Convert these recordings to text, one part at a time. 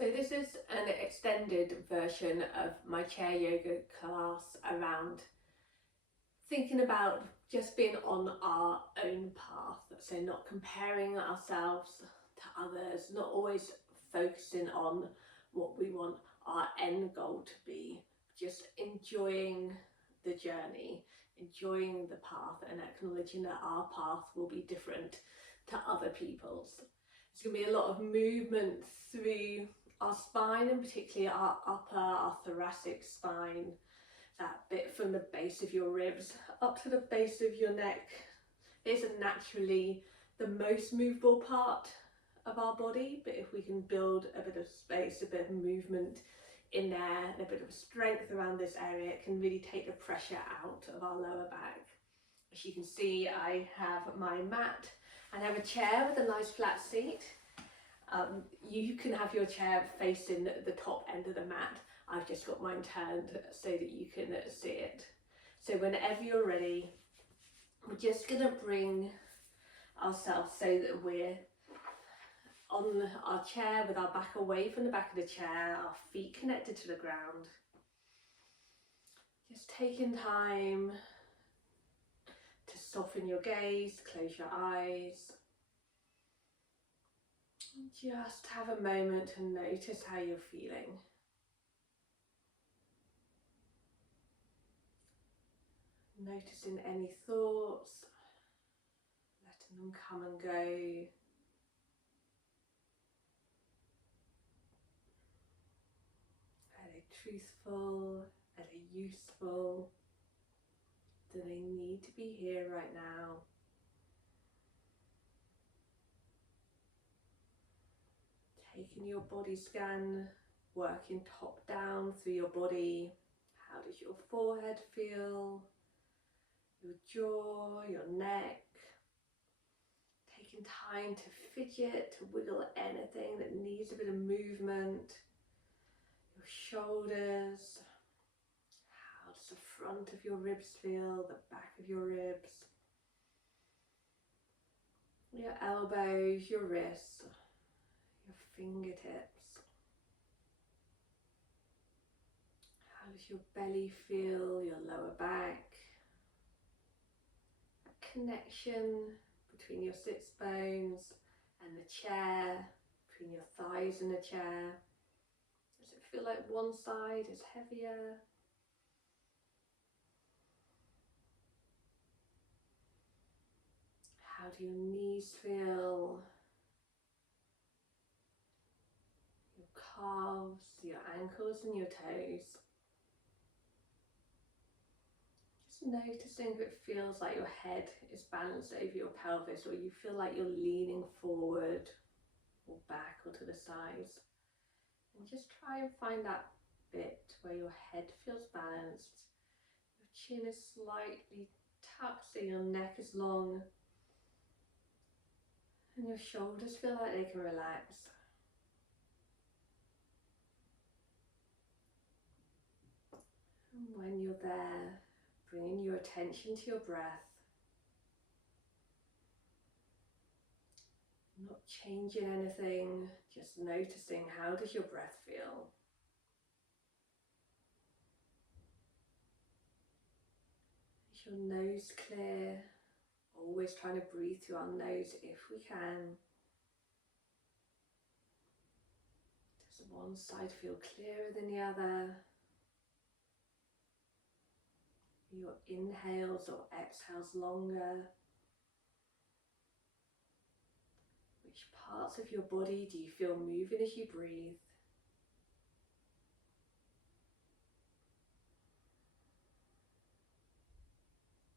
So this is an extended version of my chair yoga class around thinking about just being on our own path. So not comparing ourselves to others, not always focusing on what we want our end goal to be, just enjoying the journey, enjoying the path and acknowledging that our path will be different to other people's. There's going to be a lot of movement through our spine, and particularly our upper, our thoracic spine, that bit from the base of your ribs up to the base of your neck is naturally the most movable part of our body, but if we can build a bit of space, a bit of movement in there, and a bit of strength around this area, it can really take the pressure out of our lower back. As you can see, I have my mat and I have a chair with a nice flat seat. You can have your chair facing the top end of the mat. I've just got mine turned so that you can see it. So whenever you're ready, we're just going to bring ourselves so that we're on our chair with our back away from the back of the chair, our feet connected to the ground. Just taking time to soften your gaze, close your eyes. Just have a moment to notice how you're feeling. Noticing any thoughts, letting them come and go. Are they truthful? Are they useful? Do they need to be here right now? Taking your body scan, working top down through your body. How does your forehead feel? Your jaw, your neck. Taking time to fidget, to wiggle anything that needs a bit of movement. Your shoulders. How does the front of your ribs feel? The back of your ribs. Your elbows, your wrists. Your fingertips. How does your belly feel, your lower back? A connection between your sits bones and the chair, between your thighs and the chair. Does it feel like one side is heavier? How do your knees feel? Calves, your ankles and your toes. Just noticing if it feels like your head is balanced over your pelvis, or you feel like you're leaning forward or back or to the sides. And just try and find that bit where your head feels balanced, your chin is slightly tucked so your neck is long, and your shoulders feel like they can relax. And when you're there, bringing your attention to your breath, not changing anything, just noticing how does your breath feel. Is your nose clear? Always trying to breathe through our nose if we can. Does one side feel clearer than the other? Your inhales or exhales longer? Which parts of your body do you feel moving as you breathe?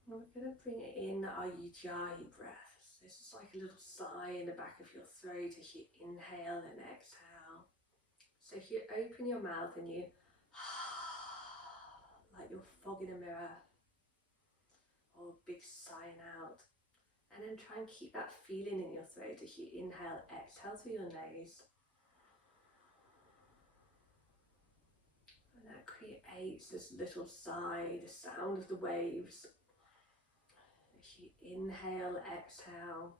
And we're going to bring in our ujjayi breath. This is like a little sigh in the back of your throat as you inhale and exhale. So if you open your mouth and you like you're fogging a mirror, or a big sighing out, and then try and keep that feeling in your throat as you inhale, exhale through your nose. And that creates this little sigh, the sound of the waves. As you inhale, exhale,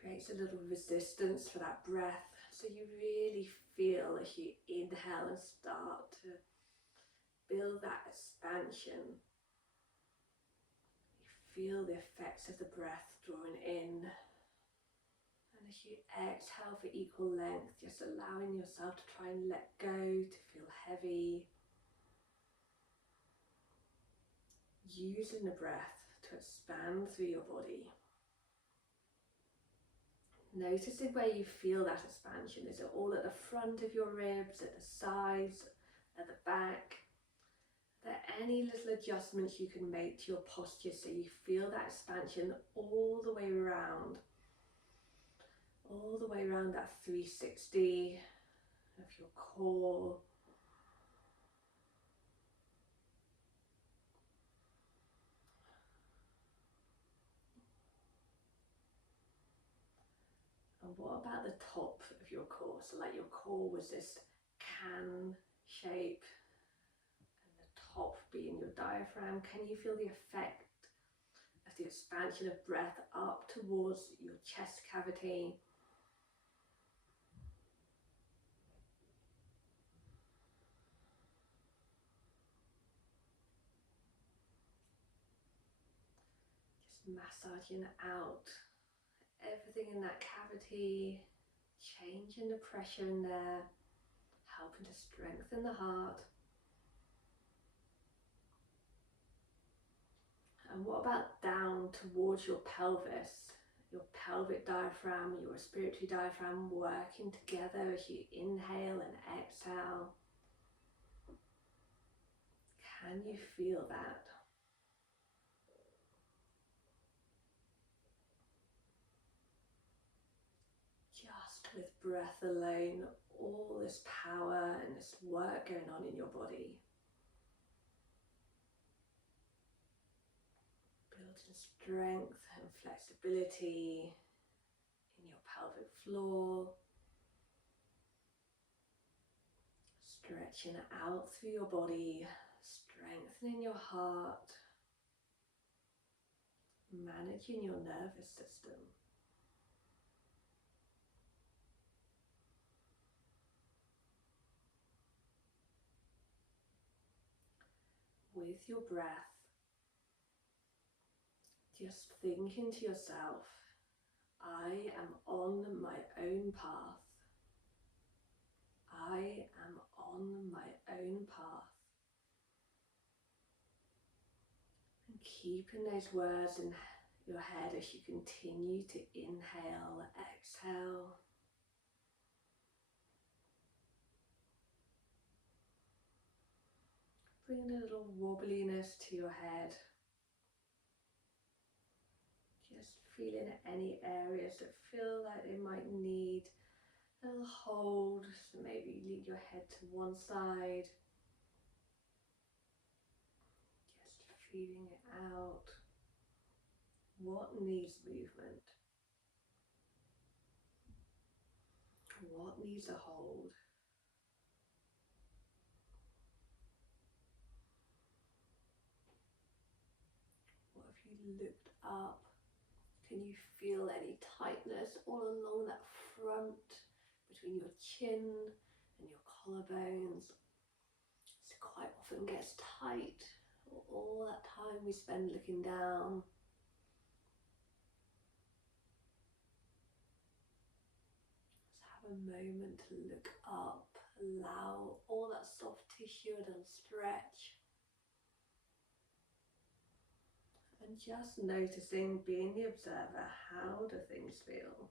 Creates a little resistance for that breath. So you really feel as you inhale and start to build that expansion. You feel the effects of the breath drawing in. And as you exhale for equal length, just allowing yourself to try and let go, to feel heavy. Using the breath to expand through your body. Noticing where you feel that expansion. Is it all at the front of your ribs, at the sides, at the back? Are there any little adjustments you can make to your posture so you feel that expansion all the way around? All the way around that 360 of your core. And what about the top of your core? So like your core was this can shape, and the top being your diaphragm. Can you feel the effect of the expansion of breath up towards your chest cavity? Just massaging out everything in that cavity, changing the pressure in there, helping to strengthen the heart. And what about down towards your pelvis, your pelvic diaphragm, your respiratory diaphragm working together as you inhale and exhale? Can you feel that? Just with breath alone, all this power and this work going on in your body. Building strength and flexibility in your pelvic floor. Stretching out through your body, strengthening your heart, managing your nervous system. With your breath, just thinking to yourself, I am on my own path. I am on my own path. And keeping those words in your head as you continue to inhale, exhale. Bring a little wobbliness to your head. Just feeling any areas that feel like they might need a little hold. So maybe lead your head to one side. Just feeling it out. What needs movement? What needs a hold? What if you looked up? Can you feel any tightness all along that front between your chin and your collarbones? It quite often gets tight. All that time we spend looking down. A moment to look up, allow all that soft tissue to stretch, and just noticing, being the observer, how do things feel?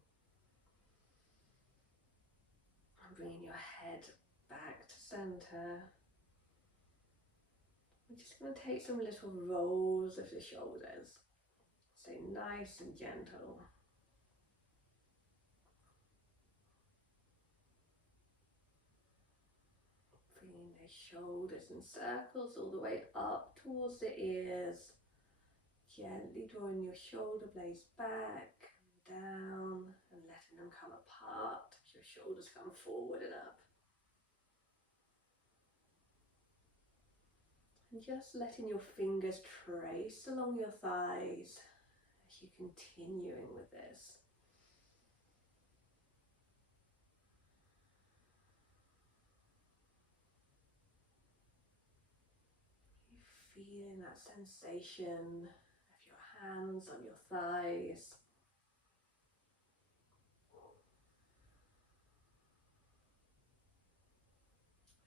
And bringing your head back to center. We're just going to take some little rolls of the shoulders, so nice and gentle. Bringing the shoulders in circles all the way up towards the ears. Gently drawing your shoulder blades back and down and letting them come apart as your shoulders come forward and up. And just letting your fingers trace along your thighs as you're continuing with this. feeling that sensation of your hands on your thighs.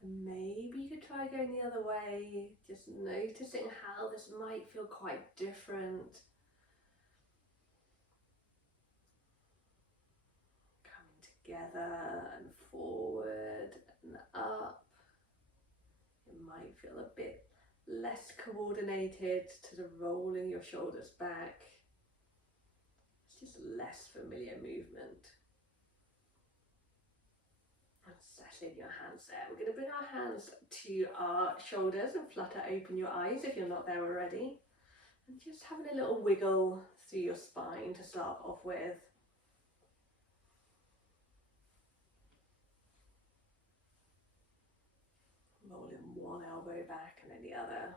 And maybe you could try going the other way, just noticing how this might feel quite different. Coming together and forward and up. It might feel a bit less coordinated to the rolling your shoulders back. It's just less familiar movement. And settling your hands there. We're going to bring our hands to our shoulders and flutter open your eyes if you're not there already. And just having a little wiggle through your spine to start off with. Rolling one elbow back and then the other.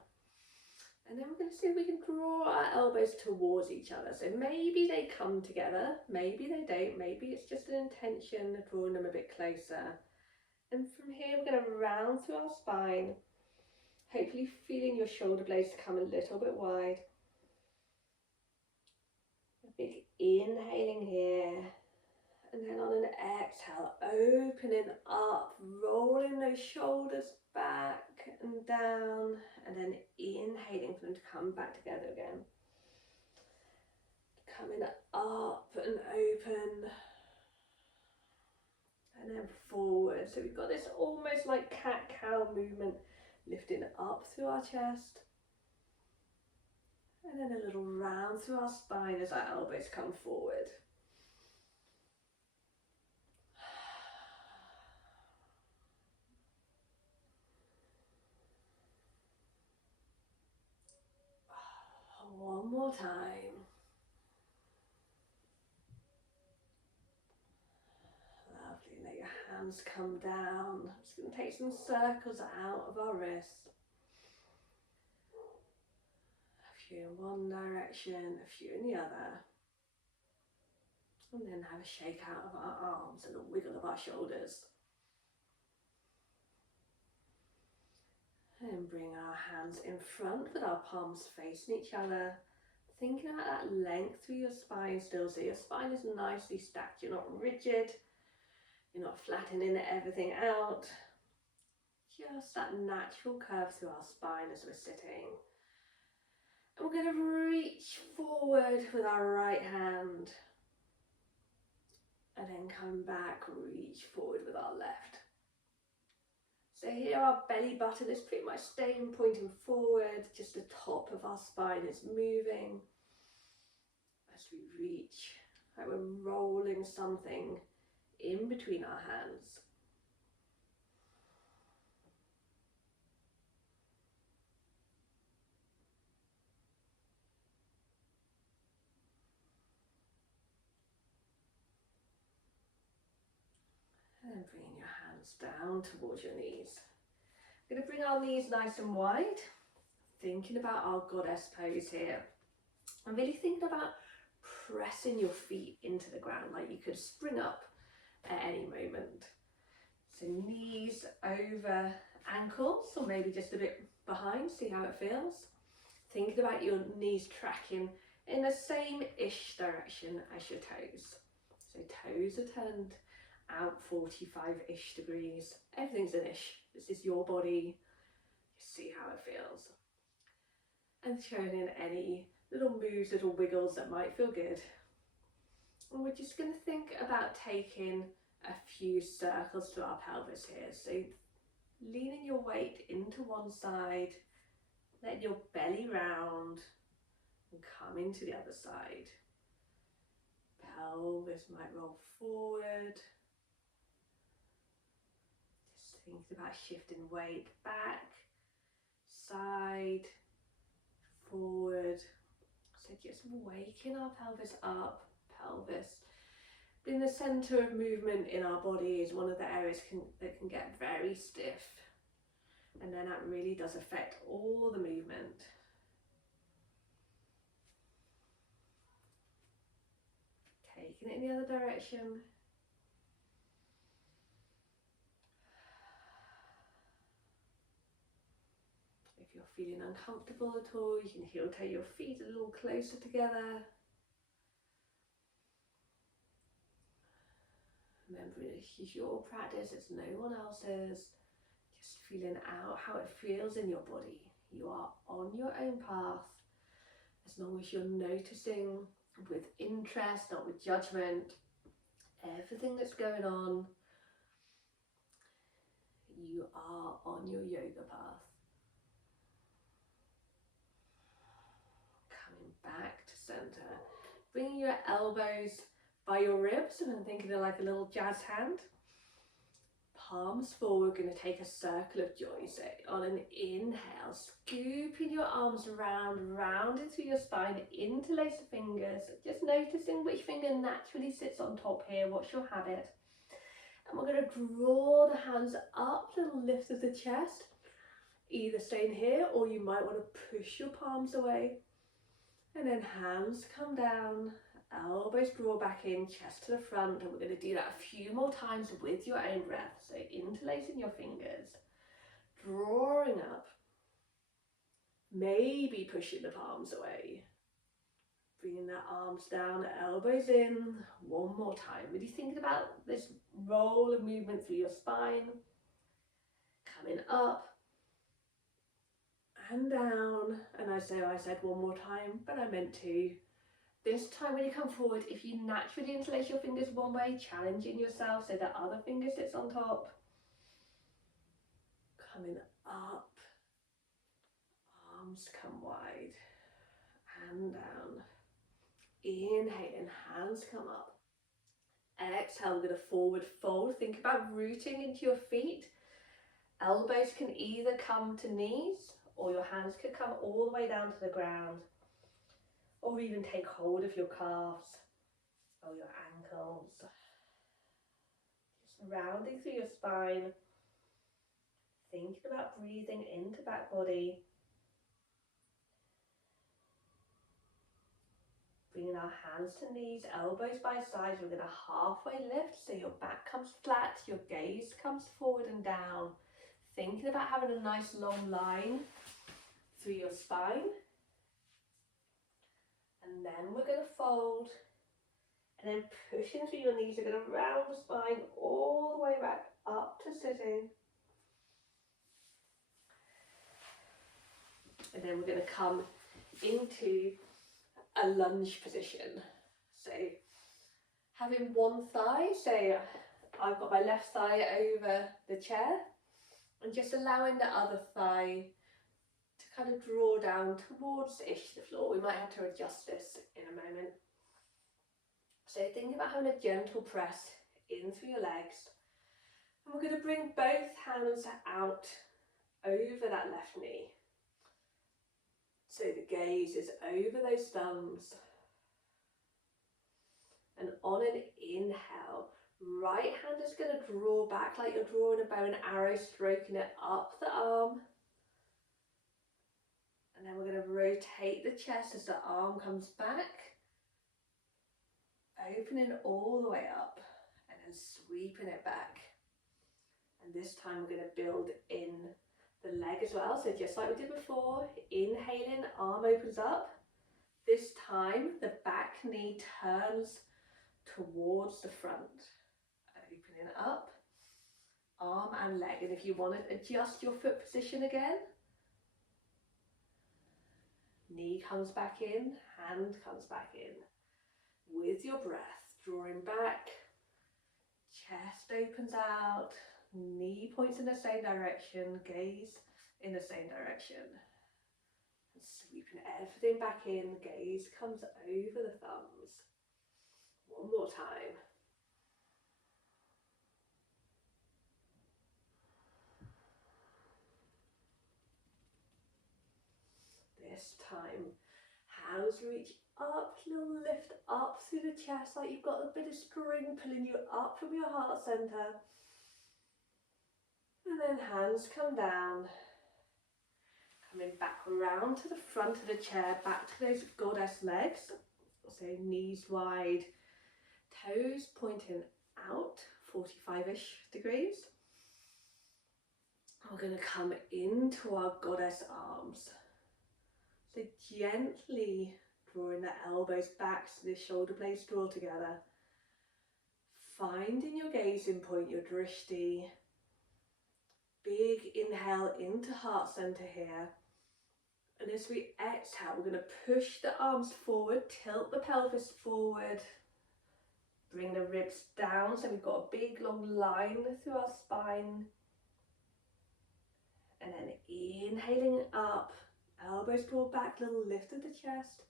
And then we're going to see if we can draw our elbows towards each other. So maybe they come together, maybe they don't, maybe it's just an intention of drawing them a bit closer. And from here we're going to round through our spine, hopefully feeling your shoulder blades come a little bit wide. A big inhaling here, and then on an exhale, opening up, rolling those shoulders back and down, and then inhaling for them to come back together again. Coming up and open, and then forward. So we've got this almost like cat-cow movement, lifting up through our chest, and then a little round through our spine as our elbows come forward. One more time. Lovely, let your hands come down. I'm just going to take some circles out of our wrists. A few in one direction, a few in the other. And then have a shake out of our arms and a wiggle of our shoulders. And bring our hands in front with our palms facing each other. Thinking about that length through your spine still, so your spine is nicely stacked. You're not rigid, you're not flattening everything out. Just that natural curve through our spine as we're sitting. And we're going to reach forward with our right hand. And then come back, reach forward with our left. So here our belly button is pretty much staying pointing forward, just the top of our spine is moving as we reach, like we're rolling something in between our hands. And then bringing your hands down towards your knees. We're going to bring our knees nice and wide, thinking about our goddess pose here. I'm really thinking about pressing your feet into the ground, like you could spring up at any moment. So knees over ankles, or maybe just a bit behind, see how it feels. Thinking about your knees tracking in the same-ish direction as your toes. So toes are turned out 45-ish degrees. Everything's an ish. This is your body. See how it feels. And showing in any little moves, little wiggles that might feel good. And we're just going to think about taking a few circles to our pelvis here. So leaning your weight into one side, let your belly round and come into the other side. Pelvis might roll forward. Just thinking about shifting weight back, side, forward. So just waking our pelvis up, pelvis. Being the centre of movement in our body is one of the areas that can get very stiff. And then that really does affect all the movement. Taking it in the other direction. If If you're feeling uncomfortable at all, you can heel toe your feet a little closer together. Remembering it's your practice, it's no one else's. Just feeling out how it feels in your body. You are on your own path. As long as you're noticing with interest, not with judgment, everything that's going on, you are on your yoga path. Coming back to center. Bringing your elbows by your ribs, and I'm thinking of like a little jazz hand. Palms forward, we're going to take a circle of joy. So on an inhale, scooping your arms around, rounding through your spine, interlace the fingers, just noticing which finger naturally sits on top here. What's your habit? And we're going to draw the hands up, little lift of the chest, either staying here or you might want to push your palms away. And then hands come down, elbows draw back in, chest to the front, and we're going to do that a few more times with your own breath. So interlacing your fingers, drawing up, maybe pushing the palms away, bringing the arms down, elbows in, one more time. Really thinking about this roll of movement through your spine, coming up and down, and I said one more time, but I meant to. This time when you come forward, if you naturally interlace your fingers one way, challenging yourself so that other finger sits on top. Coming up, arms come wide and down. Inhaling, hands come up. Exhale, we're going to forward fold. Think about rooting into your feet. Elbows can either come to knees or your hands can come all the way down to the ground. Or even take hold of your calves or your ankles. Just rounding through your spine. Thinking about breathing into back body. Bringing our hands to knees, elbows by sides. We're going to halfway lift so your back comes flat, your gaze comes forward and down. Thinking about having a nice long line through your spine. And then we're going to fold. And then pushing through your knees, you're going to round the spine all the way back up to sitting. And then we're going to come into a lunge position. So having one thigh, say I've got my left thigh over the chair, and just allowing the other thigh to kind of draw down towards-ish the floor. We might have to adjust this in a moment. So think about having a gentle press in through your legs. And we're going to bring both hands out over that left knee. So the gaze is over those thumbs. And on an inhale, right hand is going to draw back like you're drawing a bow and arrow, stroking it up the arm. And then we're going to rotate the chest as the arm comes back, opening all the way up and then sweeping it back. And this time we're going to build in the leg as well. So just like we did before, inhaling, arm opens up. This time the back knee turns towards the front, opening up, arm and leg. And if you want to adjust your foot position again, knee comes back in, hand comes back in. With your breath, drawing back, chest opens out, knee points in the same direction, gaze in the same direction. And sweeping everything back in, gaze comes over the thumbs. One more time. This time, hands reach up, little lift up through the chest like you've got a bit of string pulling you up from your heart center. And then hands come down, coming back round to the front of the chair, back to those goddess legs. So knees wide, toes pointing out, 45-ish degrees. We're going to come into our goddess arms. So gently drawing the elbows back so the shoulder blades draw together. Finding your gazing point, your drishti. Big inhale into heart center here. And as we exhale, we're going to push the arms forward, tilt the pelvis forward. Bring the ribs down so we've got a big long line through our spine. And then inhaling up, elbows draw back, little lift of the chest.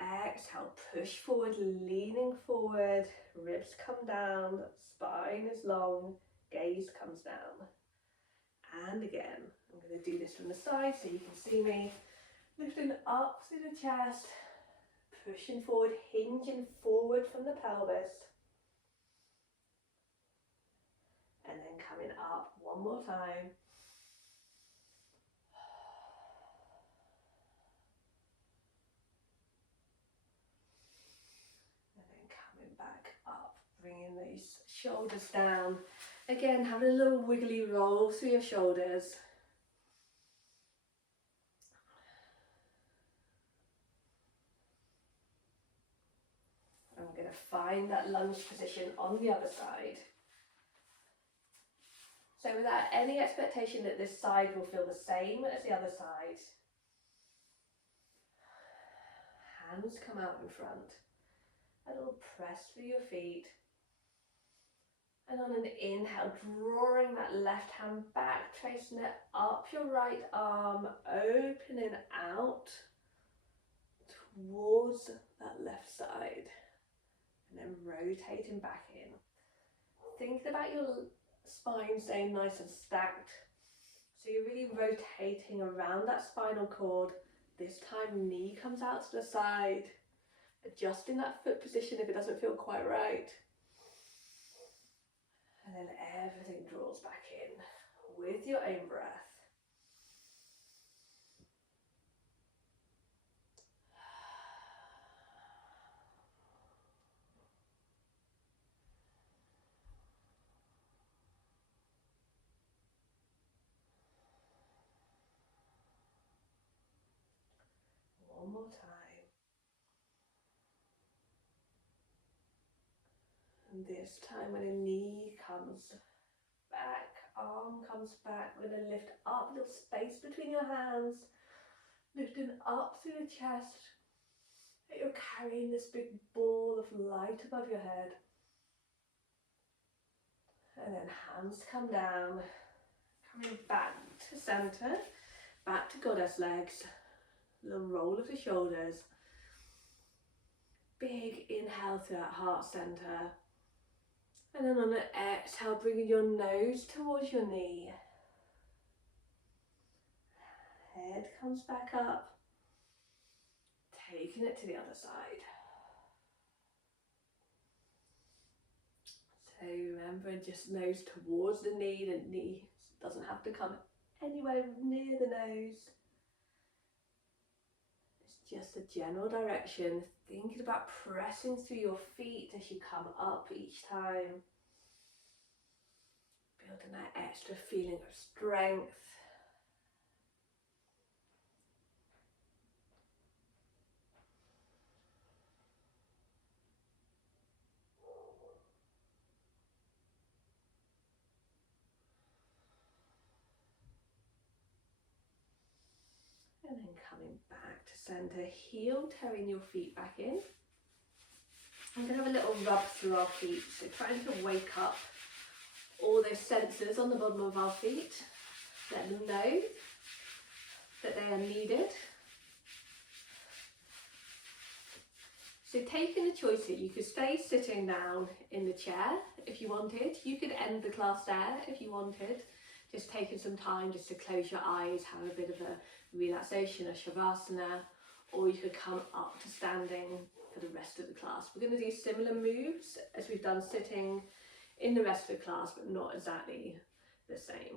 Exhale, push forward, leaning forward, ribs come down, spine is long, gaze comes down. And again, I'm going to do this from the side so you can see me. Lifting up through the chest, pushing forward, hinging forward from the pelvis. And then coming up one more time. And then coming back up, bringing those shoulders down. Again, having a little wiggly roll through your shoulders. I'm going to find that lunge position on the other side. So without any expectation that this side will feel the same as the other side. Hands come out in front. A little press through your feet. And on an inhale, drawing that left hand back, tracing it up your right arm, opening out towards that left side. And then rotating back in. Thinking about your spine staying nice and stacked. So you're really rotating around that spinal cord. This time knee comes out to the side. Adjusting that foot position if it doesn't feel quite right. And then everything draws back in with your own breath. One more time. And this time when a knee comes back, arm comes back, we're going to lift up, little space between your hands, lifting up through the chest. You're carrying this big ball of light above your head. And then hands come down, coming back to center, back to goddess legs. Little roll of the shoulders. Big inhale to that heart center. And then on an exhale, bringing your nose towards your knee. Head comes back up. Taking it to the other side. So remember, just nose towards the knee. The knee doesn't have to come anywhere near the nose. Just a general direction, thinking about pressing through your feet as you come up each time. Building that extra feeling of strength. And then coming back to center, heel toeing your feet back in. I'm going to have a little rub through our feet, so trying to wake up all those sensors on the bottom of our feet. Let them know that they are needed. So taking the choice here, you could stay sitting down in the chair if you wanted. You could end the class there if you wanted. Just taking some time just to close your eyes, have a bit of a relaxation, a shavasana, or you could come up to standing for the rest of the class. We're going to do similar moves as we've done sitting in the rest of the class, but not exactly the same.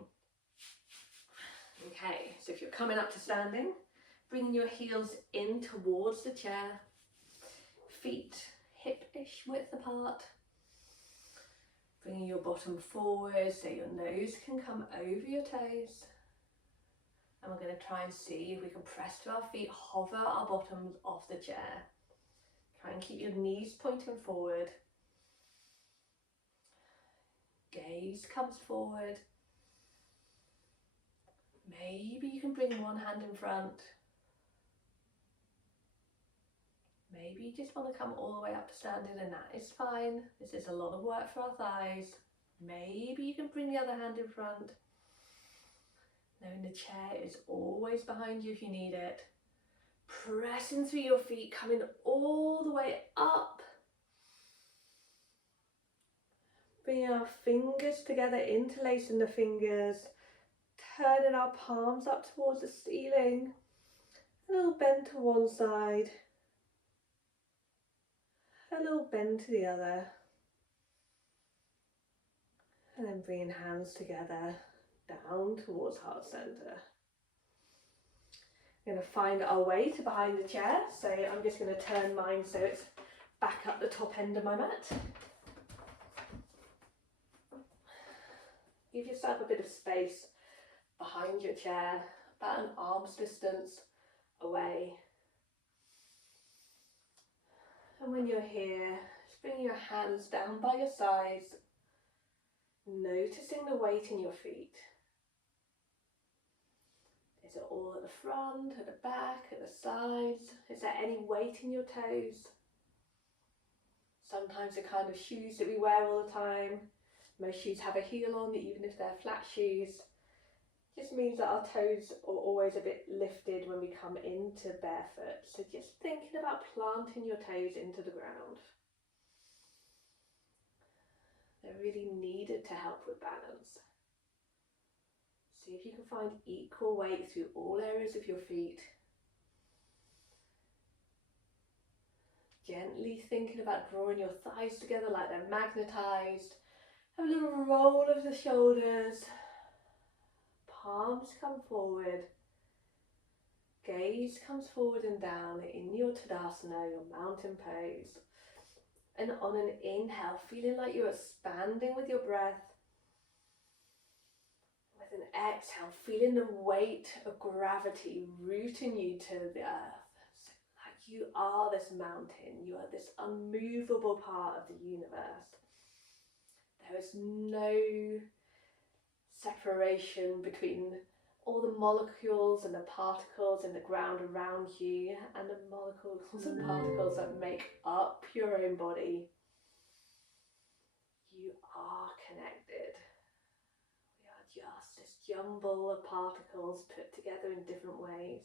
Okay, so if you're coming up to standing, bringing your heels in towards the chair, feet hip-ish width apart. bringing your bottom forward so your nose can come over your toes. And we're going to try and see if we can press to our feet, hover our bottoms off the chair. Try and keep your knees pointing forward. Gaze comes forward. Maybe you can bring one hand in front. Maybe you just want to come all the way up to standing, and that is fine. This is a lot of work for our thighs. Maybe you can bring the other hand in front. Knowing the chair is always behind you if you need it. Pressing through your feet, coming all the way up. Bringing our fingers together, interlacing the fingers. Turning our palms up towards the ceiling. A little bend to one side. A little bend to the other. And then bringing hands together down towards heart center. We're going to find our way to behind the chair. So I'm just going to turn mine so it's back up the top end of my mat. Give yourself a bit of space behind your chair, about an arm's distance away. And when you're here, just bring your hands down by your sides, noticing the weight in your feet. Is it all at the front, at the back, at the sides? Is there any weight in your toes? Sometimes the kind of shoes that we wear all the time, most shoes have a heel on, even if they're flat shoes. Just means that our toes are always a bit lifted when we come into barefoot. So just thinking about planting your toes into the ground. They're really needed to help with balance. See if you can find equal weight through all areas of your feet. Gently thinking about drawing your thighs together like they're magnetised. Have a little roll of the shoulders. Palms come forward. Gaze comes forward and down in your Tadasana, your mountain pose. And on an inhale, feeling like you're expanding with your breath. With an exhale, feeling the weight of gravity rooting you to the earth. So like you are this mountain, you are this unmovable part of the universe. There is no separation between all the molecules and the particles in the ground around you and the molecules and particles that make up your own body. You are connected. We are just this jumble of particles put together in different ways.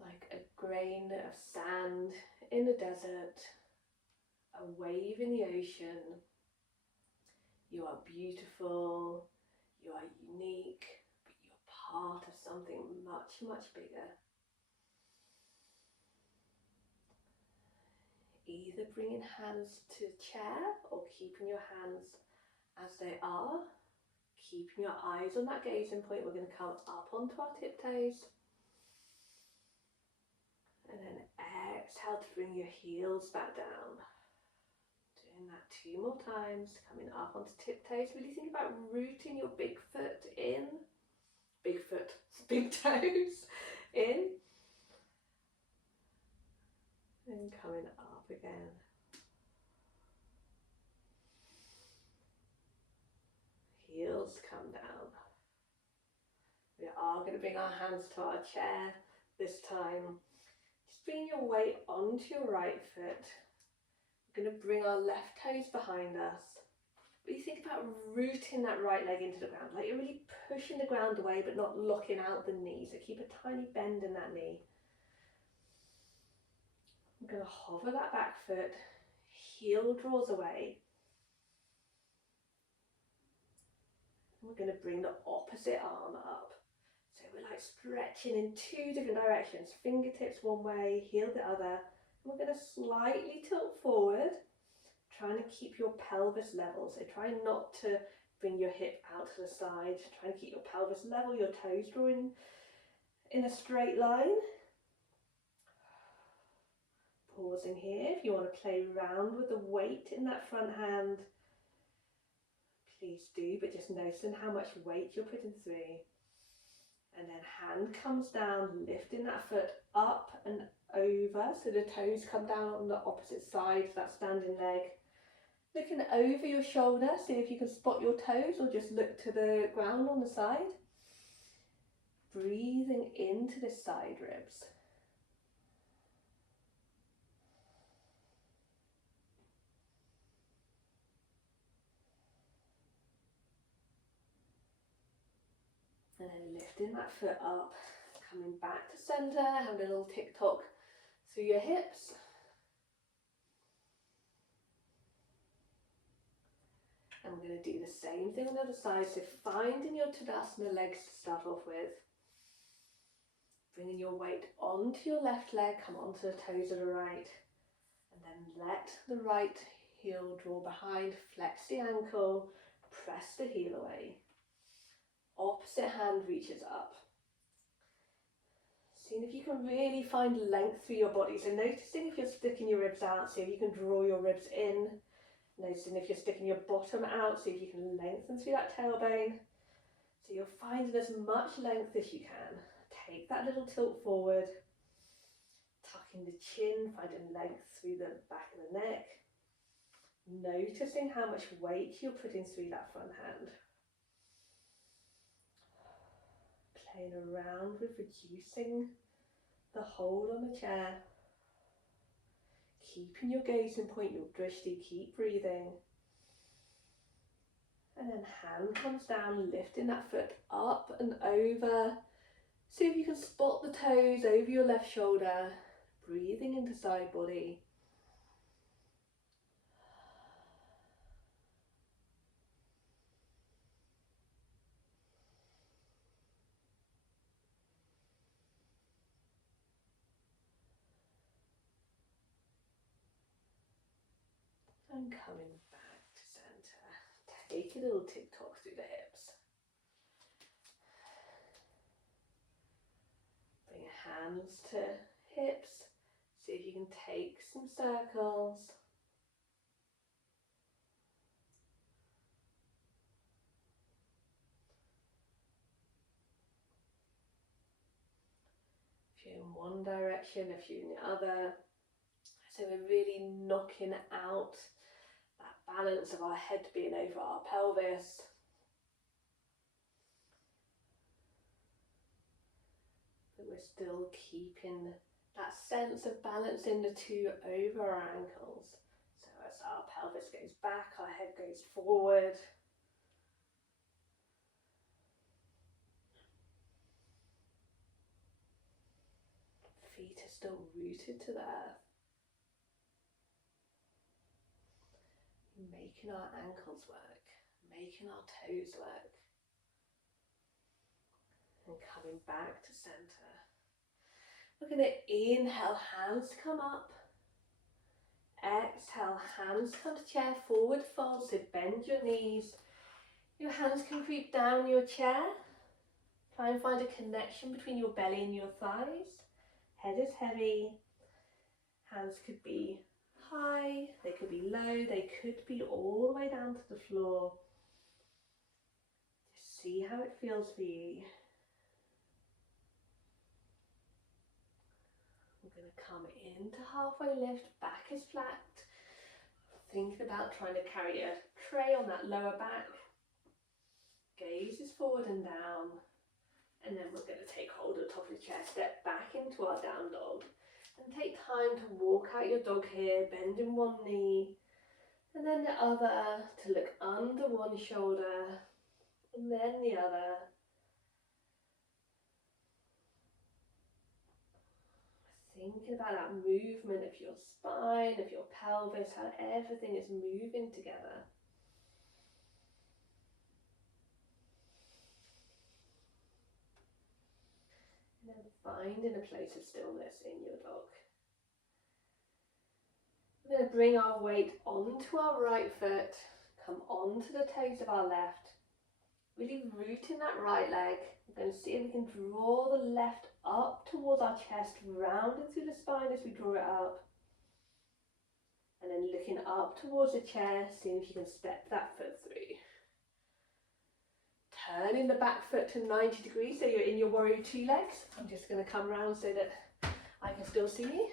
Like a grain of sand in a desert, a wave in the ocean. You are beautiful, you are unique, but you're part of something much, much bigger. Either bringing hands to the chair or keeping your hands as they are. Keeping your eyes on that gazing point, we're going to come up onto our tiptoes. And then exhale to bring your heels back down. Doing that 2 more times, coming up onto tiptoes. Really think about rooting your big foot in. Big foot, big toes in. And coming up again. Heels come down. We are going to bring our hands to our chair this time. Just bring your weight onto your right foot. We're going to bring our left toes behind us. Really think about rooting that right leg into the ground, like you're really pushing the ground away but not locking out the knee. So keep a tiny bend in that knee. I'm going to hover that back foot, heel draws away. And we're going to bring the opposite arm up. So we're like stretching in 2 different directions, fingertips one way, heel the other. And we're going to slightly tilt forward, trying to keep your pelvis level. So try not to bring your hip out to the side. Try and keep your pelvis level, your toes drawing in a straight line. Pausing here, if you want to play around with the weight in that front hand, please do, but just noticing how much weight you're putting through. And then hand comes down, lifting that foot up and over, so the toes come down on the opposite side of that standing leg. Looking over your shoulder, see if you can spot your toes or just look to the ground on the side. Breathing into the side ribs. And then lifting that foot up, coming back to centre, have a little tick-tock through your hips. And we're going to do the same thing on the other side, so finding your Tadasana legs to start off with. Bringing your weight onto your left leg, come onto the toes of the right, and then let the right heel draw behind, flex the ankle, press the heel away. Opposite hand reaches up. Seeing if you can really find length through your body. So noticing if you're sticking your ribs out, see if you can draw your ribs in. Noticing if you're sticking your bottom out, see if you can lengthen through that tailbone. So you're finding as much length as you can. Take that little tilt forward. Tucking the chin, finding length through the back of the neck. Noticing how much weight you're putting through that front hand. Playing around with reducing the hold on the chair. Keeping your gazing point, your drishti, keep breathing. And then hand comes down, lifting that foot up and over. See if you can spot the toes over your left shoulder. Breathing into side body. And coming back to centre. Take a little tick-tock through the hips. Bring your hands to hips. See if you can take some circles. A few in one direction, a few in the other. So we're really knocking out that balance of our head being over our pelvis. But we're still keeping that sense of balancing the two over our ankles. So as our pelvis goes back, our head goes forward. Feet are still rooted to the earth. Making our ankles work, making our toes work. And coming back to centre. We're going to inhale, hands come up. Exhale, hands come to chair, forward fold, so bend your knees. Your hands can creep down your chair. Try and find a connection between your belly and your thighs. Head is heavy. Hands could be high, they could be low, they could be all the way down to the floor. Just see how it feels for you. We're going to come into halfway lift, back is flat. Thinking about trying to carry a tray on that lower back. Gaze is forward and down. And then we're going to take hold of the top of the chair, step back into our down dog. And take time to walk out your dog here, bending one knee. And then the other, to look under one shoulder. And then the other. Thinking about that movement of your spine, of your pelvis, how everything is moving together. And then finding a place of stillness in your dog. We're going to bring our weight onto our right foot, come onto the toes of our left. Really rooting that right leg. We're going to see if we can draw the left up towards our chest, rounding through the spine as we draw it up. And then looking up towards the chair, seeing if you can step that foot through. Turning the back foot to 90 degrees so you're in your warrior two legs. I'm just going to come around so that I can still see you.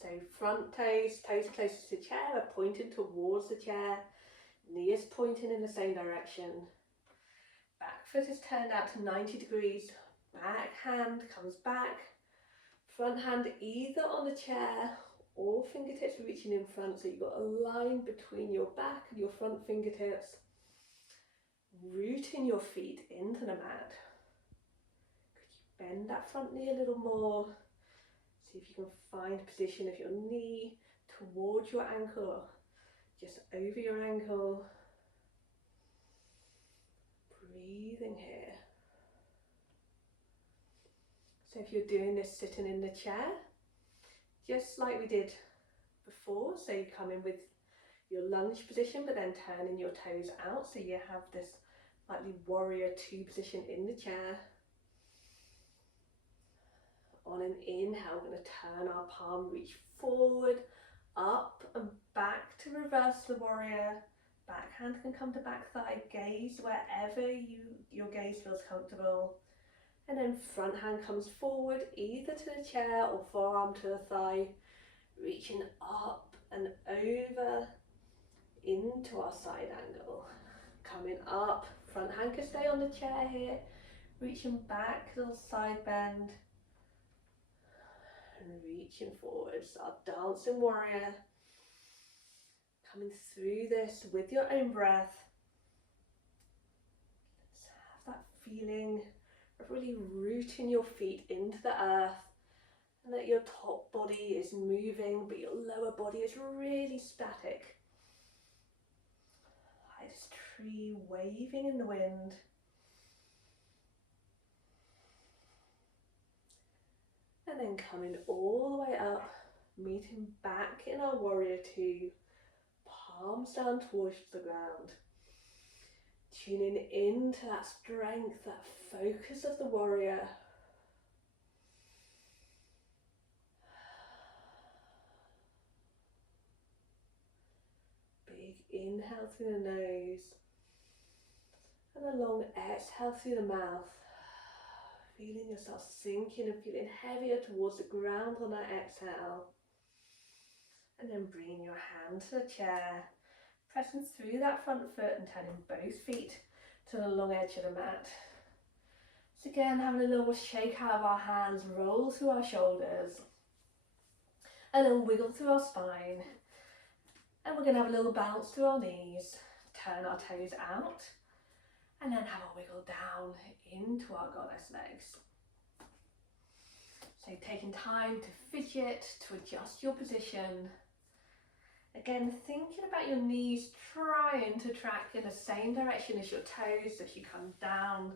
So front toes closest to the chair are pointed towards the chair. Knee is pointing in the same direction. Back foot is turned out to 90 degrees. Back hand comes back. Front hand either on the chair or fingertips reaching in front, so you've got a line between your back and your front fingertips. Rooting your feet into the mat. Could you bend that front knee a little more? See if you can find a position of your knee towards your ankle, just over your ankle. Breathing here. So if you're doing this sitting in the chair, just like we did before, so you come in with your lunge position, but then turning your toes out, so you have this slightly warrior two position in the chair. On an inhale, we're going to turn our palm, reach forward, up and back to reverse the warrior. Back hand can come to back thigh, gaze wherever your gaze feels comfortable. And then front hand comes forward, either to the chair or forearm to the thigh, reaching up and over into our side angle. Coming up, front hand can stay on the chair here, reaching back, little side bend, and reaching forwards. Our dancing warrior. Coming through this with your own breath. Let's have that feeling of really rooting your feet into the earth, and that your top body is moving but your lower body is really static. Like this tree waving in the wind. And then coming all the way up, meeting back in our warrior two, palms down towards the ground. Tuning into that strength, that focus of the warrior. Big inhale through the nose and a long exhale through the mouth. Feeling yourself sinking and feeling heavier towards the ground on that exhale. And then bringing your hand to the chair, pressing through that front foot and turning both feet to the long edge of the mat. So again, having a little shake out of our hands, roll through our shoulders, and then wiggle through our spine. And we're going to have a little bounce through our knees, turn our toes out, and then have a wiggle down into our goddess legs. So taking time to fidget, to adjust your position. Again, thinking about your knees, trying to track in the same direction as your toes as you come down,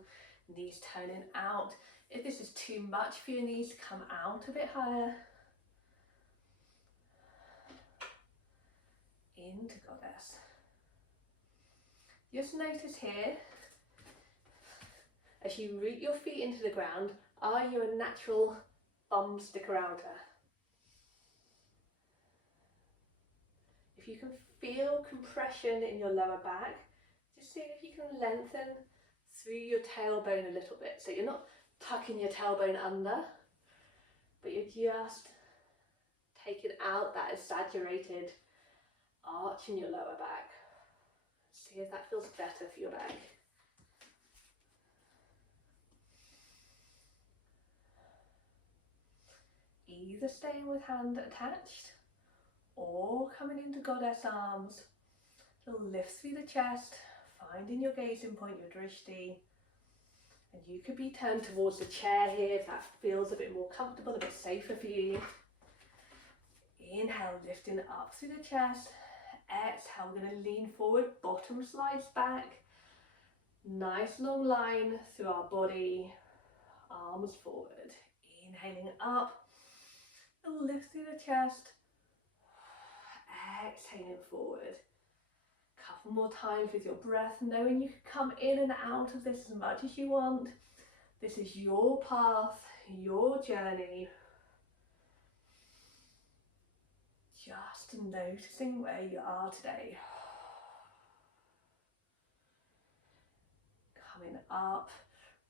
knees turning out. If this is too much for your knees, come out a bit higher. Into goddess. Just notice here, as you root your feet into the ground, are you a natural bum sticker outer? If you can feel compression in your lower back, just see if you can lengthen through your tailbone a little bit. So you're not tucking your tailbone under, but you're just taking out that exaggerated arch in your lower back. See if that feels better for your back. Either staying with hand attached or coming into goddess arms. Little lift through the chest, finding your gazing point, your drishti. And you could be turned towards the chair here if that feels a bit more comfortable, a bit safer for you. Inhale, lifting up through the chest. Exhale, we're going to lean forward, bottom slides back. Nice long line through our body, arms forward. Inhaling up, lift through the chest. Exhaling forward. Couple more times with your breath, knowing you can come in and out of this as much as you want. This is your path, your journey. Just noticing where you are today. Coming up,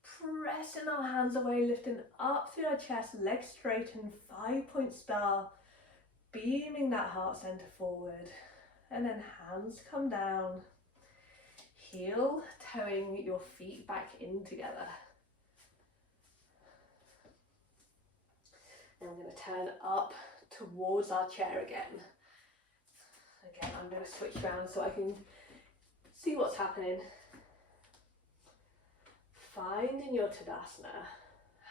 pressing our hands away, lifting up through our chest, legs straighten, 5-point star, beaming that heart center forward, and then hands come down, heel toeing your feet back in together. And we're going to turn up towards our chair again. Again, I'm going to switch around so I can see what's happening. Finding your Tadasana,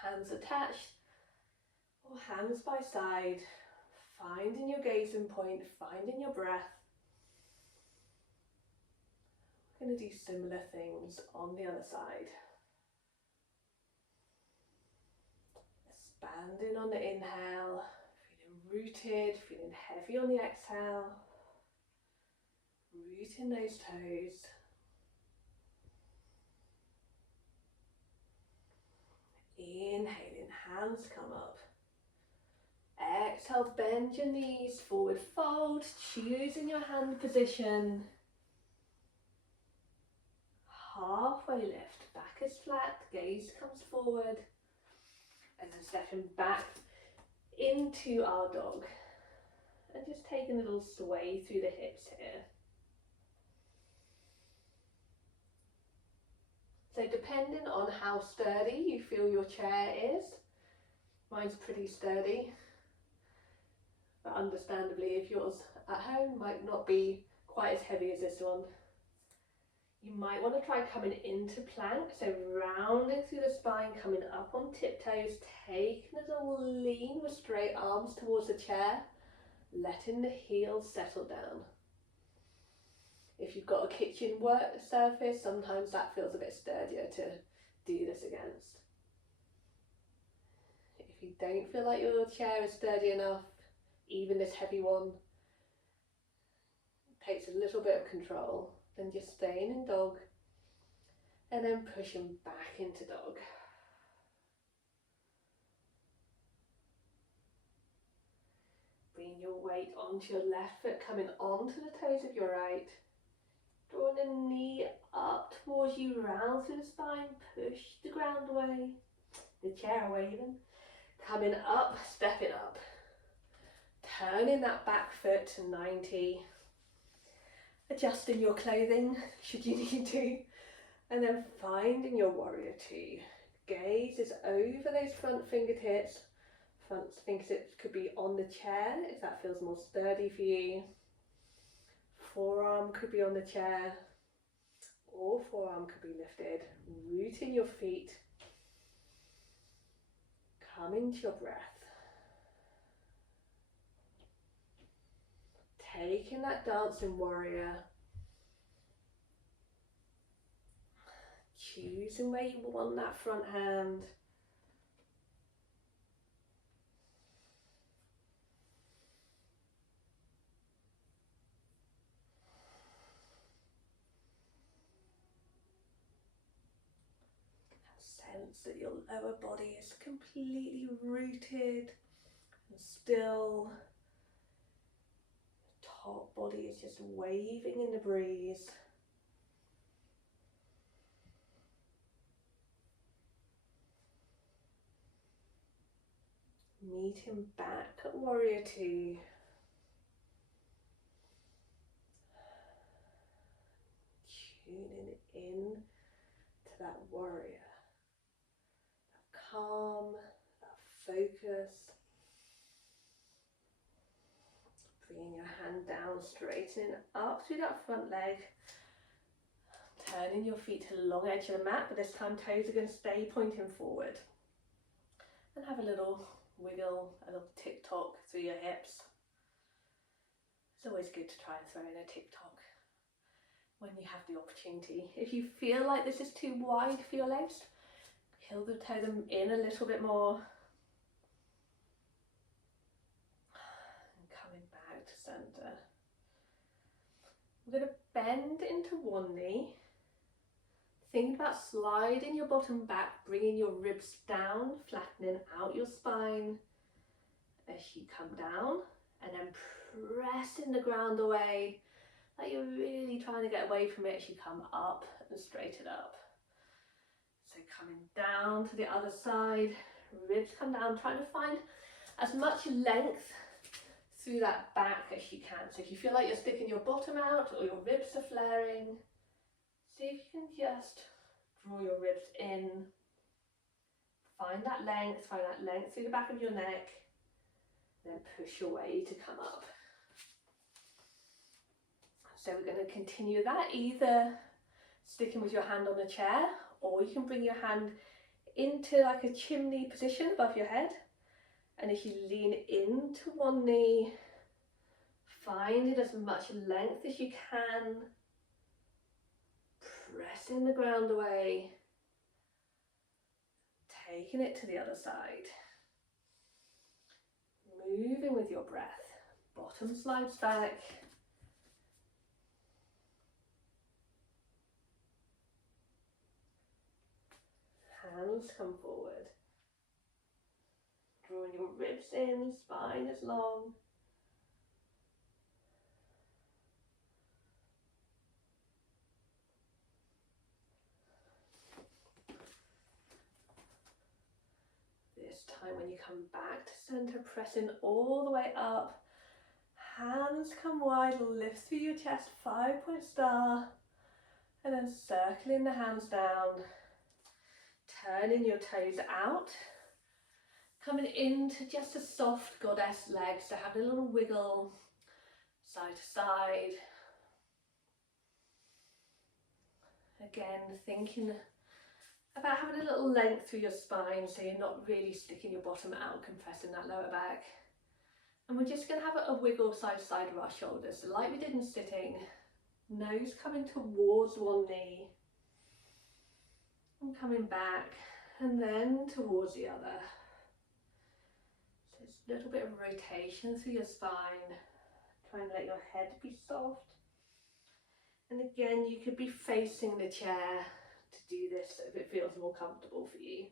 hands attached or hands by side, finding your gazing point, finding your breath. We're going to do similar things on the other side. Expanding on the inhale, feeling rooted, feeling heavy on the exhale. Rooting those toes. Inhaling, hands come up. Exhale, bend your knees, forward fold, choosing your hand position. Halfway lift, back is flat, gaze comes forward. And then stepping back into our dog. And just taking a little sway through the hips here. So depending on how sturdy you feel your chair is, mine's pretty sturdy, but understandably if yours at home might not be quite as heavy as this one, you might want to try coming into plank, so rounding through the spine, coming up on tiptoes, taking a little lean with straight arms towards the chair, letting the heels settle down. If you've got a kitchen work surface, sometimes that feels a bit sturdier to do this against. If you don't feel like your chair is sturdy enough, even this heavy one takes a little bit of control, then just staying in dog and then pushing back into dog. Bring your weight onto your left foot, coming onto the toes of your right. Drawing the knee up towards you, round through the spine, push the ground away, the chair away even. Coming up, stepping up. Turning that back foot to 90. Adjusting your clothing, should you need to. And then finding your warrior two. Gaze is over those front fingertips. Front fingertips could be on the chair, if that feels more sturdy for you. Forearm could be on the chair, or forearm could be lifted. Rooting your feet. Coming to your breath. Taking that dancing warrior. Choosing where you want that front hand. Sense that your lower body is completely rooted and still. The top body is just waving in the breeze. Meeting back at warrior two. Tuning in to that warrior. Calm, that focus. Bringing your hand down, straightening up through that front leg. Turning your feet to the long edge of the mat, but this time toes are going to stay pointing forward. And have a little wiggle, a little tick-tock through your hips. It's always good to try and throw in a tick-tock when you have the opportunity. If you feel like this is too wide for your legs, heel them in a little bit more. And coming back to centre. We're going to bend into one knee. Think about sliding your bottom back, bringing your ribs down, flattening out your spine as you come down. and then pressing the ground away, like you're really trying to get away from it as you come up and straighten up. So coming down to the other side, ribs come down, trying to find as much length through that back as you can. So if you feel like you're sticking your bottom out or your ribs are flaring, see if you can just draw your ribs in. Find that length through the back of your neck, then push your way to come up. So we're going to continue that, either sticking with your hand on the chair, or you can bring your hand into like a chimney position above your head. And if you lean into one knee, finding as much length as you can, pressing the ground away, taking it to the other side. Moving with your breath. Bottom slides back. Hands come forward. Drawing your ribs in, spine is long. This time when you come back to center, pressing all the way up. Hands come wide, lift through your chest, 5-point star. And then circling the hands down. Turning your toes out. Coming into just a soft goddess leg, so have a little wiggle side to side. Again, thinking about having a little length through your spine so you're not really sticking your bottom out, compressing that lower back. And we're just going to have a wiggle side to side of our shoulders, so like we did in sitting, nose coming towards one knee and coming back and then towards the other. So it's a little bit of rotation through your spine. Try and let your head be soft. And again, you could be facing the chair to do this if it feels more comfortable for you.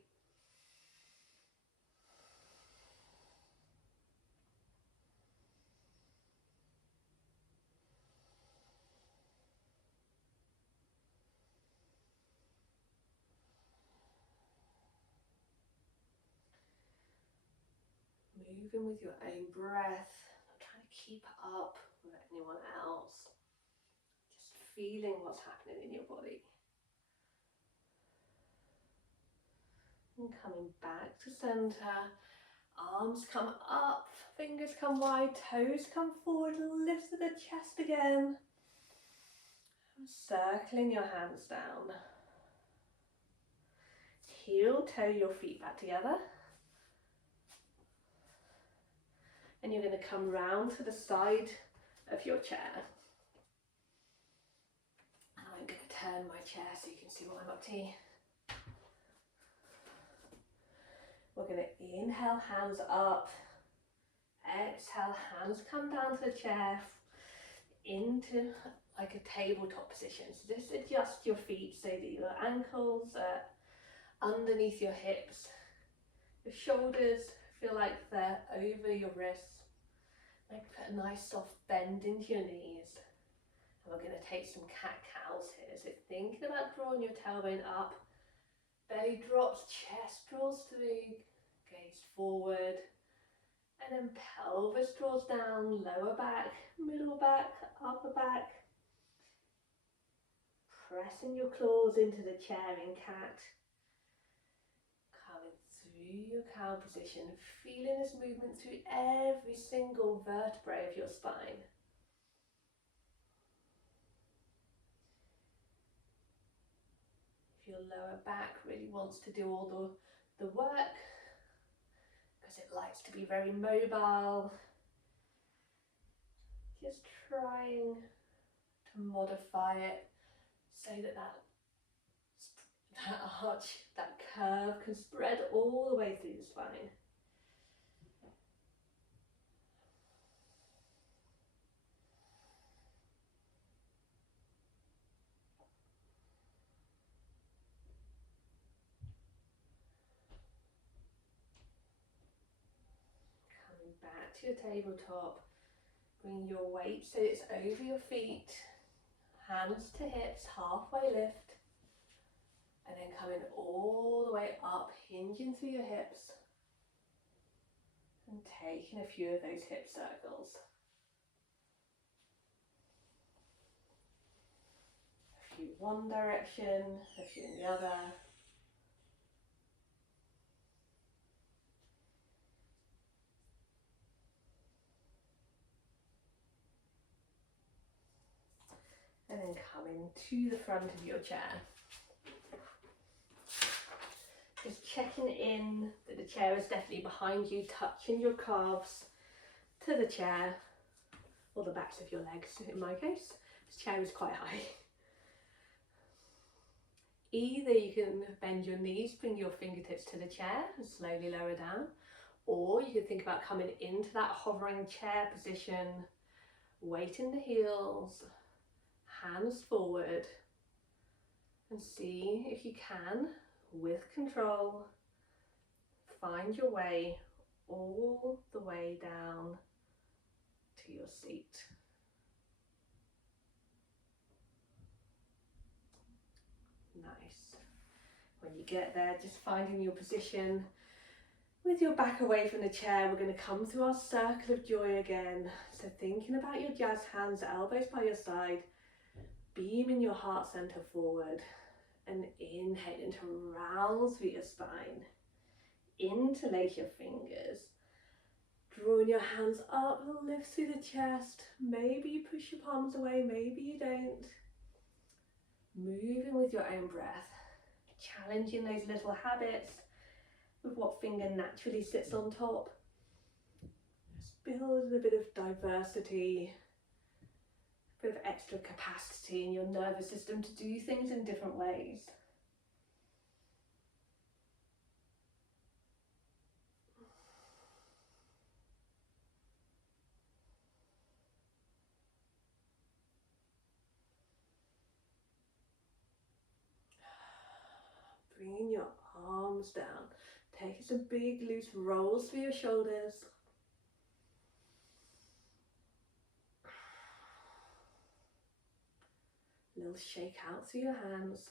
Moving with your own breath, not trying to keep up with anyone else. Just feeling what's happening in your body. And coming back to center, arms come up, fingers come wide, toes come forward, lift to the chest again. And circling your hands down. Heel toe your feet back together. And you're going to come round to the side of your chair. And I'm going to turn my chair so you can see what I'm up to. We're going to inhale, hands up. Exhale, hands come down to the chair into like a tabletop position. So just adjust your feet so that your ankles are underneath your hips. Your shoulders feel like they're over your wrists. Maybe put a nice soft bend into your knees. And we're going to take some cat-cows here. So thinking about drawing your tailbone up. Belly drops, chest draws through, gaze forward. And then pelvis draws down, lower back, middle back, upper back. Pressing your claws into the chair in cat. Coming through your cow position, feeling this movement through every single vertebrae of your spine. If your lower back really wants to do all the work, because it likes to be very mobile, just trying to modify it so that arch, that curve can spread all the way through the spine. Coming back to your tabletop, Bring your weight so it's over your feet, hands to hips, halfway lift, and then coming all the way up, hinging through your hips, and taking a few of those hip circles. A few one direction, a few in the other. And then coming to the front of your chair. Just checking in that the chair is definitely behind you, touching your calves to the chair, or the backs of your legs in my case. This chair is quite high. Either you can bend your knees, bring your fingertips to the chair and slowly lower down, or you can think about coming into that hovering chair position, weight in the heels, hands forward, and see if you can, with control, find your way all the way down to your seat. Nice. When you get there, just finding your position with your back away from the chair. We're going to come through our circle of joy again. So thinking about your jazz hands, elbows by your side, beaming your heart center forward, and inhaling to round through your spine. Interlace your fingers, drawing your hands up, lift through the chest. Maybe you push your palms away, maybe you don't. Moving with your own breath, challenging those little habits with what finger naturally sits on top. Just building a bit of diversity, a bit of extra capacity in your nervous system to do things in different ways. Bringing your arms down, taking some big loose rolls through your shoulders. A little shake out through your hands.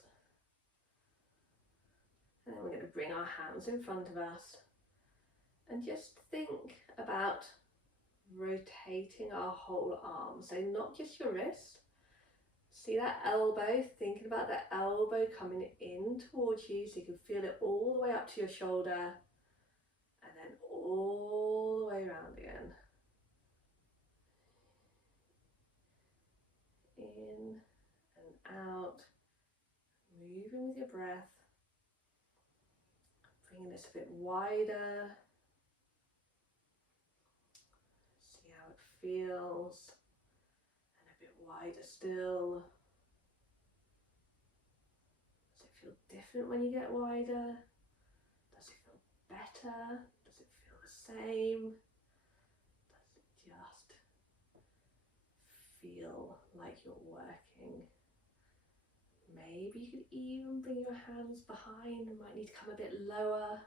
And then we're going to bring our hands in front of us and just think about rotating our whole arm. So not just your wrist. See that elbow, thinking about that elbow coming in towards you so you can feel it all the way up to your shoulder and then all the way around again. In and out, moving with your breath, bringing this a bit wider. See how it feels, and a bit wider still. Does it feel different when you get wider? Does it feel better? Does it feel the same? Does it just feel like you're working? Maybe you could even bring your hands behind. You might need to come a bit lower.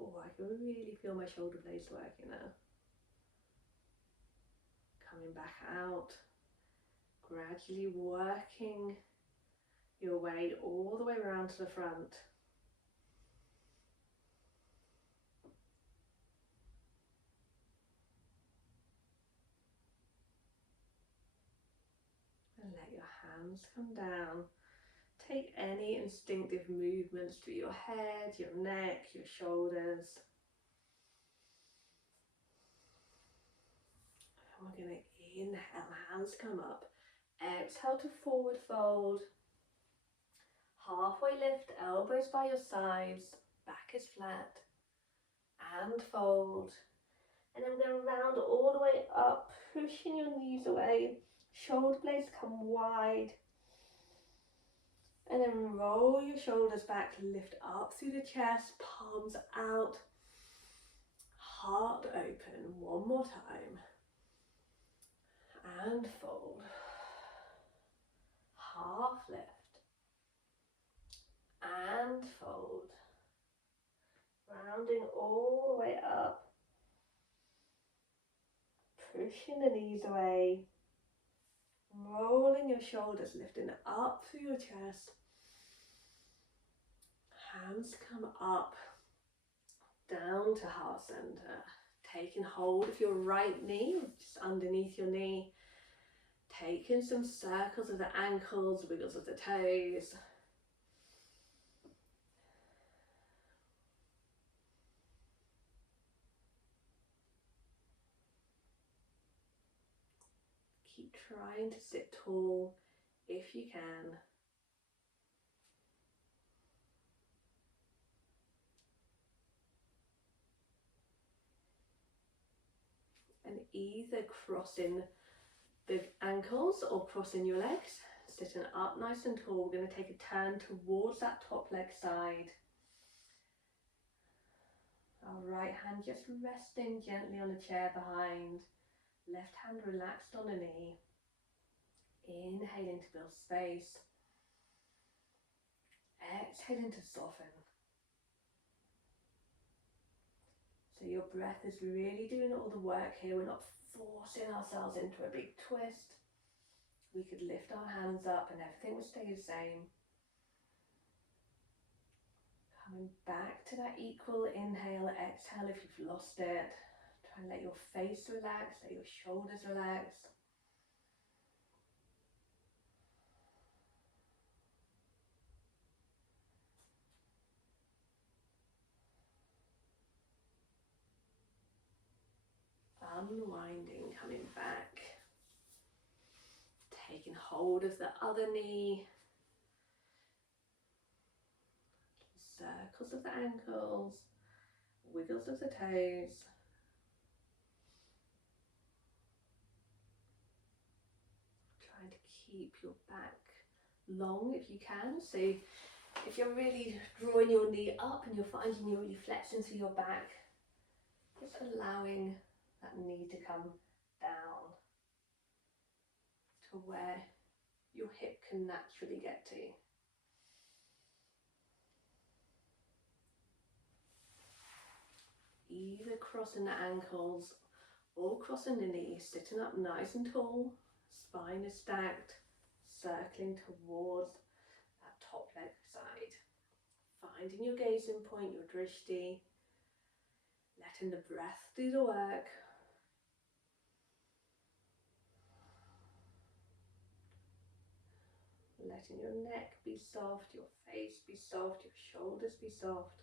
Oh, I can really feel my shoulder blades working now. Coming back out, gradually working your way all the way around to the front. And let your hands come down. Take any instinctive movements through your head, your neck, your shoulders. And we're going to inhale, hands come up. Exhale to forward fold. Halfway lift, elbows by your sides, back is flat. And fold. And then we're going to round all the way up, pushing your knees away. Shoulder blades come wide. And then roll your shoulders back, lift up through the chest, palms out, heart open. One more time. And fold. Half lift. And fold. Rounding all the way up. pushing the knees away, rolling your shoulders, lifting up through your chest. Hands come up, down to heart center. Taking hold of your right knee, just underneath your knee. Taking some circles of the ankles, wiggles of the toes. Keep trying to sit tall if you can. And either crossing the ankles or crossing your legs, sitting up nice and tall. We're going to take a turn towards that top leg side. Our right hand just resting gently on the chair behind. Left hand relaxed on the knee. Inhaling to build space. Exhaling to soften. So your breath is really doing all the work here. We're not forcing ourselves into a big twist. We could lift our hands up and everything would stay the same. Coming back to that equal inhale, exhale if you've lost it. Try and let your face relax, let your shoulders relax. Unwinding, coming back. Taking hold of the other knee. Circles of the ankles, wiggles of the toes. Trying to keep your back long if you can. So if you're really drawing your knee up and you're finding you're really flexing through your back, just allowing that knee to come down to where your hip can naturally get to. Either crossing the ankles or crossing the knees, sitting up nice and tall, spine is stacked, circling towards that top leg side. Finding your gazing point, your drishti, letting the breath do the work. Letting your neck be soft, your face be soft, your shoulders be soft.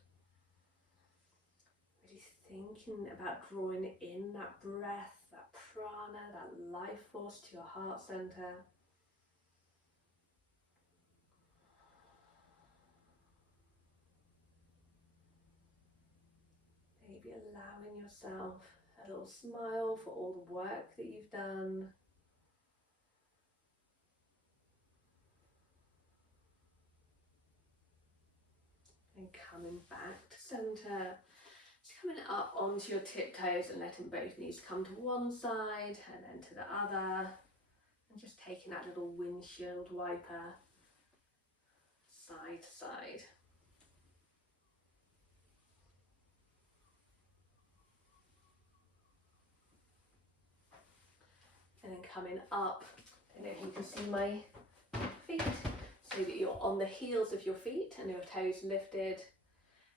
Really thinking about drawing in that breath, that prana, that life force to your heart center. Maybe allowing yourself a little smile for all the work that you've done. And coming back to center. Coming up onto your tiptoes and letting both knees come to one side and then to the other. And just taking that little windshield wiper side to side. And then coming up, I don't know if you can see my feet, so that you're on the heels of your feet and your toes lifted.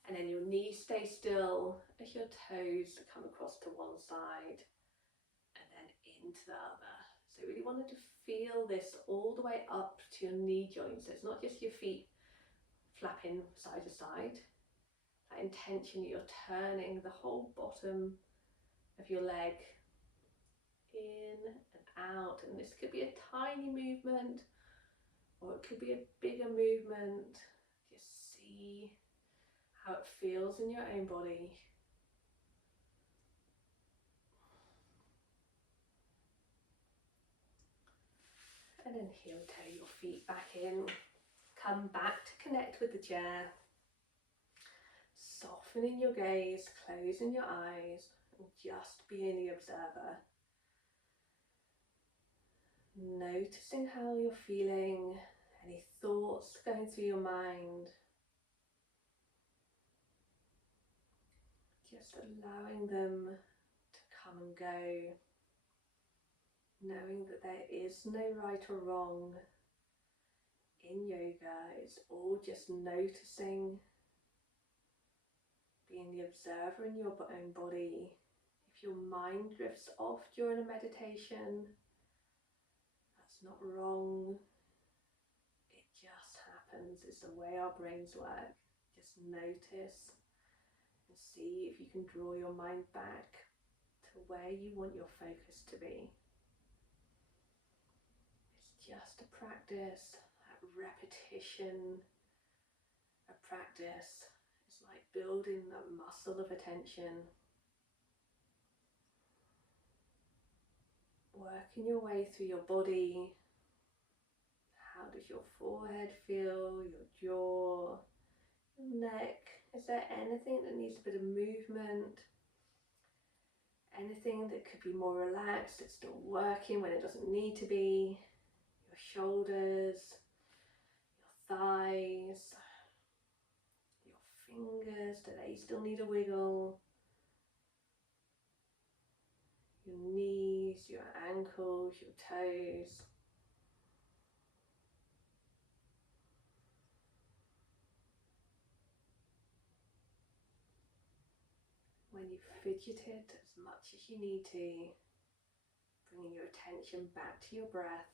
And then your knees stay still as your toes come across to one side and then into the other. So really wanted to feel this all the way up to your knee joints. So it's not just your feet flapping side to side. That intention that you're turning the whole bottom of your leg in and out. And this could be a tiny movement or it could be a bigger movement. Just see how it feels in your own body. And then heel toe your feet back in. Come back to connect with the chair. Softening your gaze, closing your eyes, and just being the observer. Noticing how you're feeling, any thoughts going through your mind. Just allowing them to come and go. knowing that there is no right or wrong in yoga. It's all just noticing, being the observer in your own body. If your mind drifts off during a meditation, that's not wrong. It just happens. It's the way our brains work. Just notice and see if you can draw your mind back to where you want your focus to be. It's just a practice, that repetition, a practice. It's like building that muscle of attention. Working your way through your body. How does your forehead feel, your jaw, your neck? Is there anything that needs a bit of movement? Anything that could be more relaxed, it's still working when it doesn't need to be? Your shoulders, your thighs, your fingers, do they still need a wiggle? Your knees, your ankles, your toes. When you've fidgeted as much as you need to, bringing your attention back to your breath.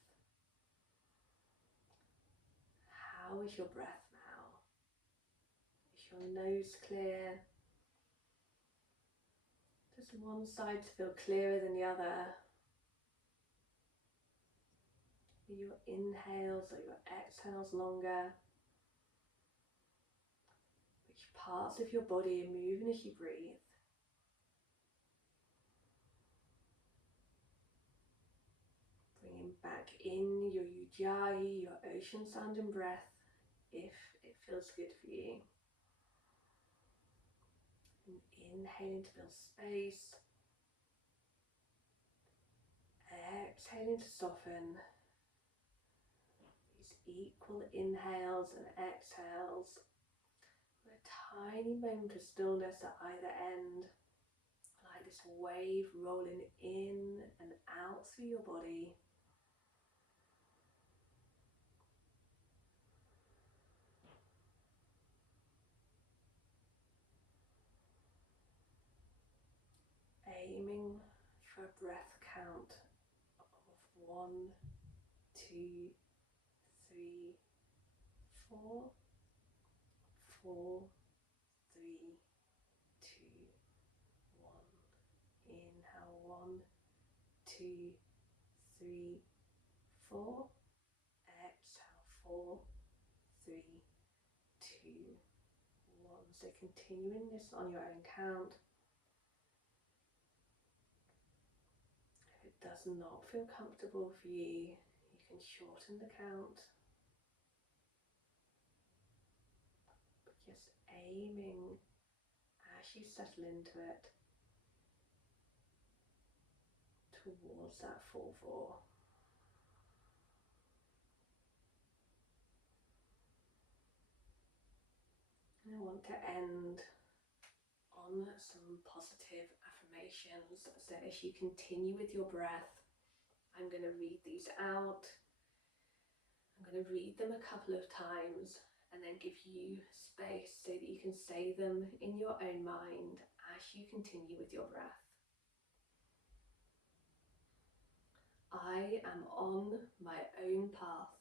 How is your breath now? Is your nose clear? Does one side feel clearer than the other? Are your inhales or your exhales longer? Which parts of your body are moving as you breathe? Bringing back in your ujjayi, your ocean sounding breath, if it feels good for you. And inhaling to fill space. Exhaling to soften. These equal inhales and exhales. With a tiny moment of stillness at either end. Like this wave rolling in and out through your body. Aiming for a breath count of 1, 2, 3, 4, 4, 3, 2, 1. Inhale 1, 2, 3, 4. Exhale 4, 3, 2, 1. So continuing this on your own count. If it does not feel comfortable for you, you can shorten the count. But just aiming as you settle into it towards that 4-4. And I want to end on some positive affirmations. So as you continue with your breath, I'm going to read these out. I'm going to read them a couple of times and then give you space so that you can say them in your own mind as you continue with your breath. I am on my own path.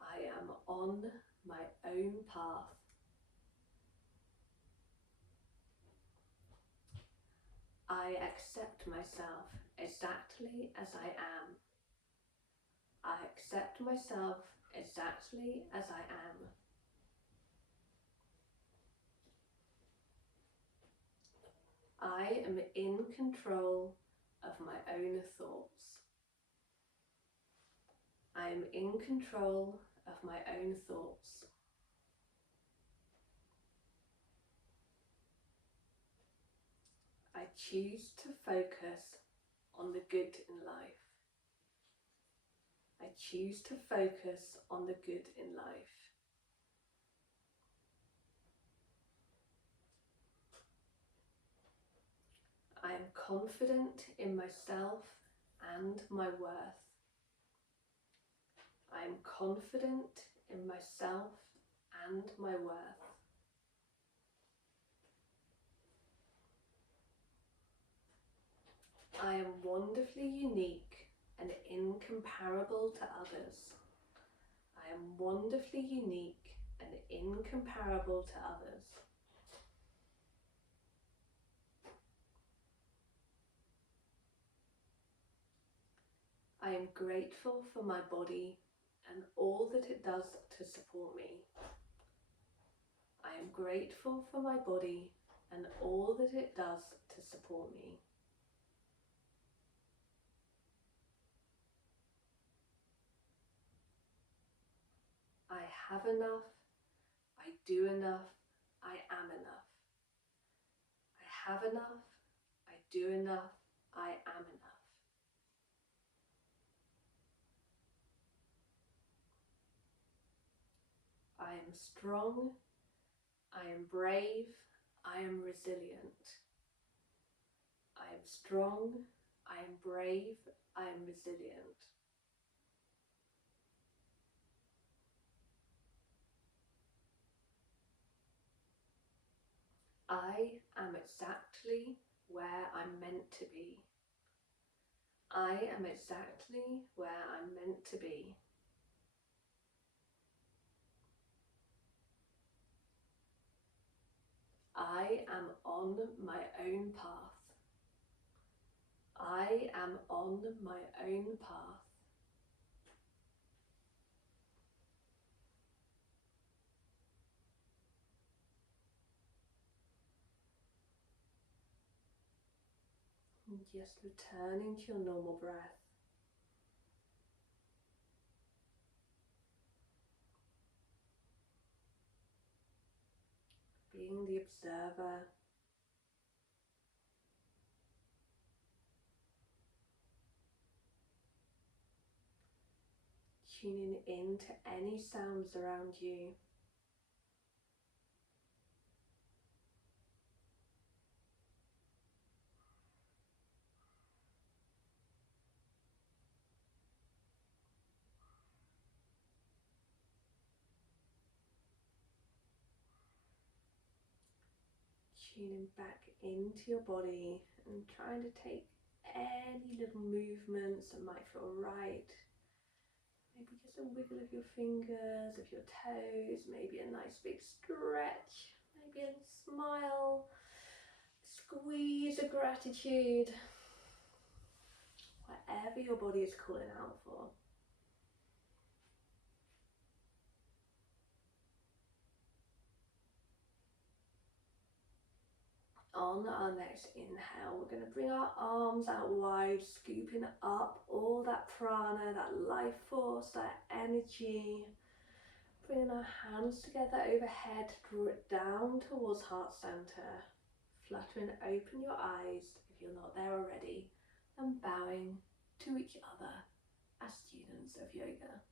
I am on my own path. I accept myself exactly as I am. I accept myself exactly as I am. I am in control of my own thoughts. I am in control of my own thoughts. I choose to focus on the good in life. I choose to focus on the good in life. I am confident in myself and my worth. I am confident in myself and my worth. I am wonderfully unique and incomparable to others. I am wonderfully unique and incomparable to others. I am grateful for my body and all that it does to support me. I am grateful for my body and all that it does to support me. I have enough, I do enough, I am enough. I have enough, I do enough, I am enough. I am strong, I am brave, I am resilient. I am strong, I am brave, I am resilient. I am exactly where I'm meant to be. I am exactly where I'm meant to be. I am on my own path. I am on my own path. And just returning to your normal breath. Being the observer. Tuning in to any sounds around you. Tuning back into your body and trying to take any little movements that might feel right. Maybe just a wiggle of your fingers, of your toes, maybe a nice big stretch, maybe a smile, squeeze of gratitude, whatever your body is calling out for. On our next inhale, we're going to bring our arms out wide, scooping up all that prana, that life force, that energy. Bringing our hands together overhead, draw it down towards heart center. Fluttering open your eyes if you're not there already, and bowing to each other as students of yoga.